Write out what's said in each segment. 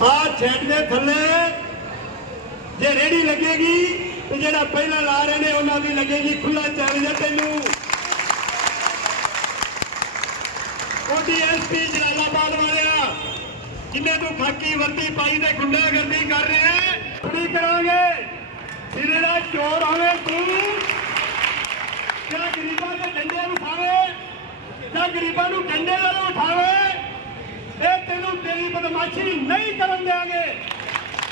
ਆ ਛੱਡ ਦੇ ਥੱਲੇ। ਜੇ ਰੇੜੀ ਲੱਗੇਗੀ ਤੇ ਜਿਹੜਾ ਪਹਿਲਾਂ ਲਾ ਰਹੇ ਨੇ, ਉਹਨਾਂ ਦੀ ਲੱਗੇਗੀ ਖੁੱਲਾ ਚੈਲੰਜ ਹੈ ਤੈਨੂੰ। ਉਹਦੀ ਐਸਪੀ ਜਲਾਲਾਬਾਦ ਵਾਲਿਆ, ਜਿੰਨੇ ਤੂੰ ਖਾਕੀ ਵਰਦੀ ਪਾਈ ਤੇ ਗੁੰਡਾਗਰਦੀ ਕਰ ਰਿਹਾ ਹੈ ਕੁੜੀ ਕਰਾਂਗੇ। ਸਿਰੇ ਦਾ ਚੋਰ ਹੋਵੇ ਤੂੰ ਕਿਆ ਗਰੀਬਾਂ ਦੇ ਡੰਡੇ ਉਠਾਵੇ, ਜਾਂ ਗਰੀਬਾਂ ਨੂੰ ਡੰਡੇ ਨਾਲ ਉਠਾਵੇ। ਤੈਨੂੰ ਬਦਮਾਸ਼ੀ ਨਹੀਂ ਕਰਨ ਦੇਾਂਗੇ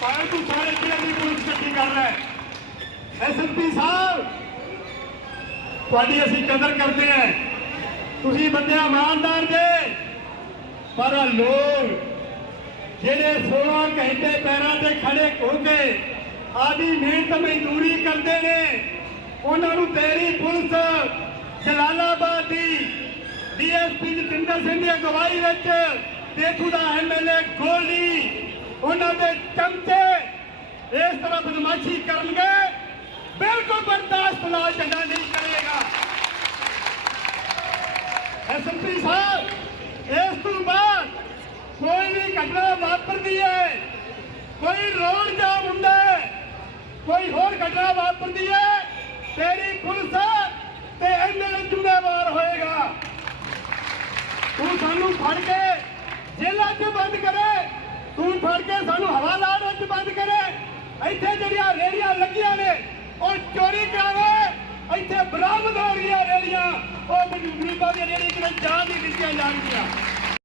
ਪਰ ਤੂੰ ਸਾਰੇ ਜ਼ਿਲ੍ਹੇ ਦੀ ਪੁਲਿਸ ਇਕੱਠੀ ਕਰ ਰਿਹਾ ਐਸਐਸਪੀ ਸਾਹਿਬ, ਤੁਹਾਡੀ ਅਸੀਂ ਕਦਰ ਕਰਦੇ ਹਾਂ। ਤੁਸੀਂ ਬੰਦੇ ਇਮਾਨਦਾਰ ਜੇ, ਪਰ ਲੋਕ ਜਿਹੜੇ 16 ਘੰਟੇ ਪੈਰਾਂ ਤੇ ਖੜੇ ਹੋ ਕੇ ਆਦੀ ਮਿਹਨਤ ਮਜ਼ਦੂਰੀ ਕਰਦੇ ਨੇ, ਉਹਨਾਂ ਨੂੰ ਤੇਰੀ ਪੁਲਿਸ ਜਲਾਲਾਬਾਦ ਦੀ ਡੀਐਸਪੀ ਜਤਿੰਦਰ ਸਿੰਘ ਦੀ ਅਗਵਾਈ ਵਿੱਚ ਤੇਥੂ ਦਾ ਐਮਐਲਏ ਗੋਲਡੀ ਉਹਨਾਂ ਦੇ ਚਮਚੇ ਇਸ ਤਰ੍ਹਾਂ ਬਦਮਾਸ਼ੀ ਕਰਨਗੇ, ਬਿਲਕੁਲ ਬਰਦਾਸ਼ਤ ਲਾਲ ਝੰਡਾ ਨਹੀਂ ਕਰੇਗਾ। ਐਸਐਮਪੀ ਸਾਹਿਬ, ਇਸ ਤੋਂ ਬਾਅਦ ਕੋਈ ਵੀ ਘਟਨਾ ਵਾਪਰਦੀ ਹੈ ਕੋਈ ਰੋਡ ਜਾਮ ਹੁੰਦਾ ਹੈ ਕੋਈ ਹੋਰ ਘਟਨਾ ਵਾਪਰਦੀ ਹੈ ਤੇਰੀ ਪੁਲਿਸ ਤੇ ਐਮਐਲਏ ਜ਼ਿੰਮੇਵਾਰ ਹੋਏਗਾ। ਤੂੰ ਸਾਨੂੰ ਫੜ ਕੇ ਜੇਲ੍ਹਾਂ 'ਚ ਬੰਦ ਕਰੇ। ਤੂੰ ਫੜ ਕੇ ਸਾਨੂੰ ਹਵਾਲਾਤ ਵਿੱਚ ਬੰਦ ਕਰੇ। ਇੱਥੇ ਜਿਹੜੀਆਂ ਰੇੜੀਆਂ ਲੱਗੀਆਂ ਨੇ, ਉਹ ਚੋਰੀ ਕਰਾਵੇ। ਇੱਥੇ ਬਰਾਮਦ ਹੋ ਰਹੀਆਂ ਰੇੜੀਆਂ। ਉਹ ਮੈਨੂੰ ਗਰੀਬਾਂ ਦੀਆਂ ਰੇੜੀਆਂ ਕਿਵੇਂ ਜਾਣ ਨਹੀਂ ਦਿੱਤੀਆਂ ਜਾਣਗੀਆਂ।